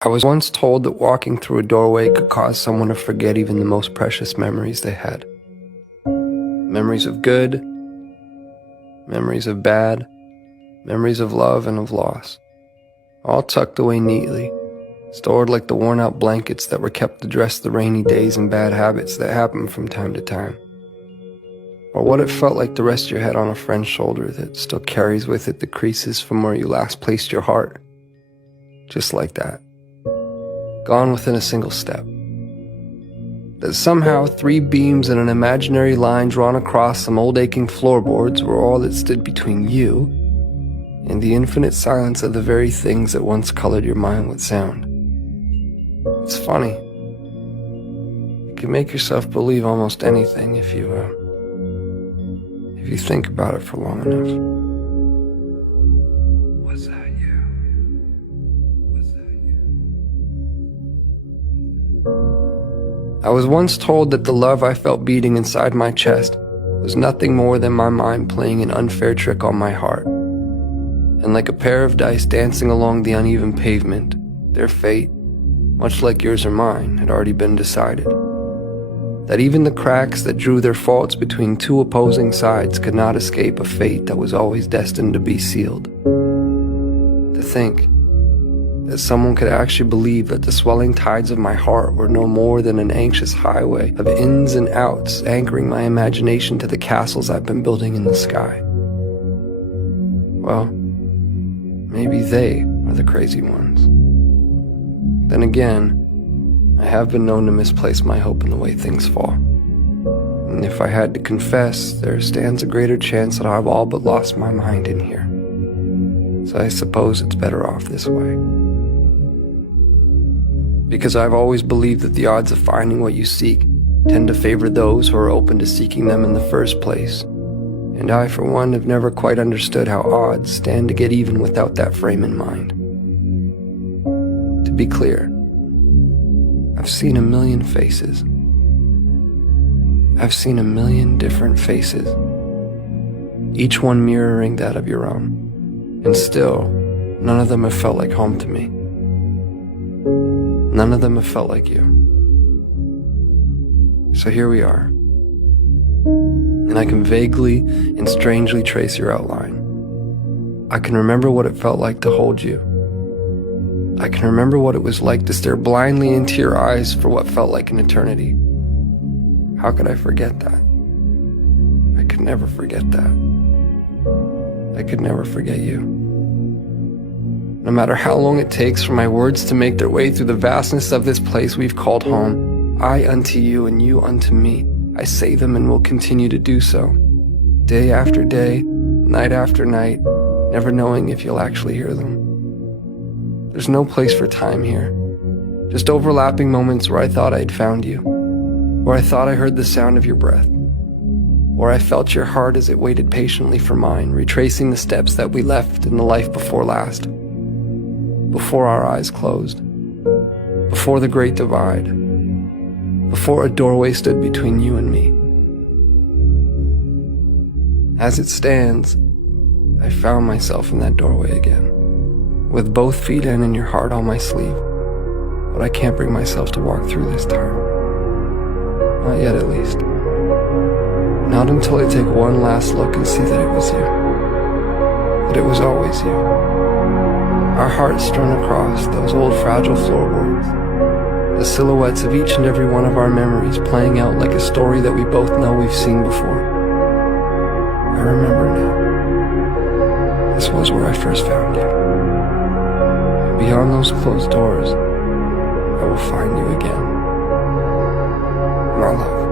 I was once told that walking through a doorway could cause someone to forget even the most precious memories they had. Memories of good, memories of bad, memories of love and of loss, all tucked away neatly, stored like the worn-out blankets that were kept to dress the rainy days and bad habits that happen from time to time. Or what it felt like to rest your head on a friend's shoulder that still carries with it the creases from where you last placed your heart. Just like that. Gone within a single step. That somehow 3 beams and an imaginary line drawn across some old aching floorboards were all that stood between you and the infinite silence of the very things that once colored your mind with sound. It's funny. You can make yourself believe almost anything if you think about it for long enough. Was that you? Was that you? I was once told that the love I felt beating inside my chest was nothing more than my mind playing an unfair trick on my heart. And like a pair of dice dancing along the uneven pavement, their fate, much like yours or mine, had already been decided. That even the cracks that drew their faults between 2 opposing sides could not escape a fate that was always destined to be sealed. To think that someone could actually believe that the swelling tides of my heart were no more than an anxious highway of ins and outs anchoring my imagination to the castles I've been building in the sky. Well, maybe they are the crazy ones. Then again, I have been known to misplace my hope in the way things fall. And if I had to confess, there stands a greater chance that I've all but lost my mind in here. So I suppose it's better off this way. Because I've always believed that the odds of finding what you seek tend to favor those who are open to seeking them in the first place. And I, for one, have never quite understood how odds stand to get even without that frame in mind. To be clear, I've seen a million faces. I've seen a million different faces, each one mirroring that of your own. And still, none of them have felt like home to me. None of them have felt like you. So here we are. And I can vaguely and strangely trace your outline. I can remember what it felt like to hold you. I can remember what it was like to stare blindly into your eyes for what felt like an eternity. How could I forget that? I could never forget that. I could never forget you. No matter how long it takes for my words to make their way through the vastness of this place we've called home, I unto you and you unto me, I say them and will continue to do so. Day after day, night after night, never knowing if you'll actually hear them. There's no place for time here. Just overlapping moments where I thought I'd found you, where I thought I heard the sound of your breath, where I felt your heart as it waited patiently for mine, retracing the steps that we left in the life before last, before our eyes closed, before the great divide, before a doorway stood between you and me. As it stands, I found myself in that doorway again, with both feet in and your heart on my sleeve. But I can't bring myself to walk through this time. Not yet, at least. Not until I take one last look and see that it was you. That it was always you. Our hearts strewn across those old fragile floorboards. The silhouettes of each and every one of our memories playing out like a story that we both know we've seen before. I remember now. This was where I first found you. Beyond those closed doors, I will find you again. My love.